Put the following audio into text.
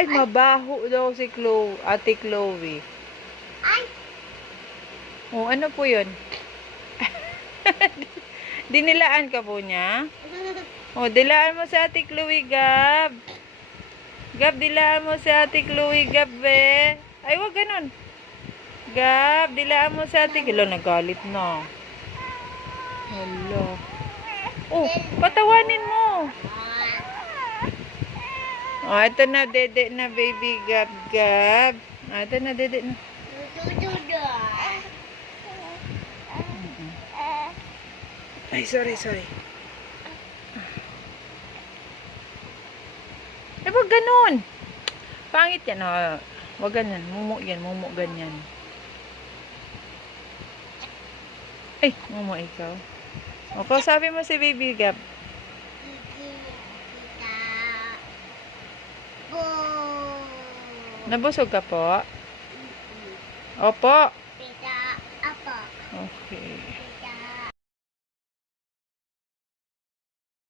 Ay, mabaho daw si Ate Chloe. Ay! Oh, ano po yun? Dinilaan ka po niya? Oh, dilaan mo sa Ate Chloe, Gab. Gab, dilaan mo sa Ate Chloe, Gab, be. Ay, wag ganun. Gab, dilaan mo sa Ate. Hello, nagalit na. Hello. Oh, patawanin mo. Oh, ito na, dede na, baby Gab, Gab. Ah, ito na, dede na. Ay, sorry. Eh, wag ganun. Pangit yan, oh. Wag ganyan. Mumu ganyan. Ay, mumu ikaw. O, kausapin mo si baby Gab. Nabusog ka po? Opo. Pita, apa? Okay.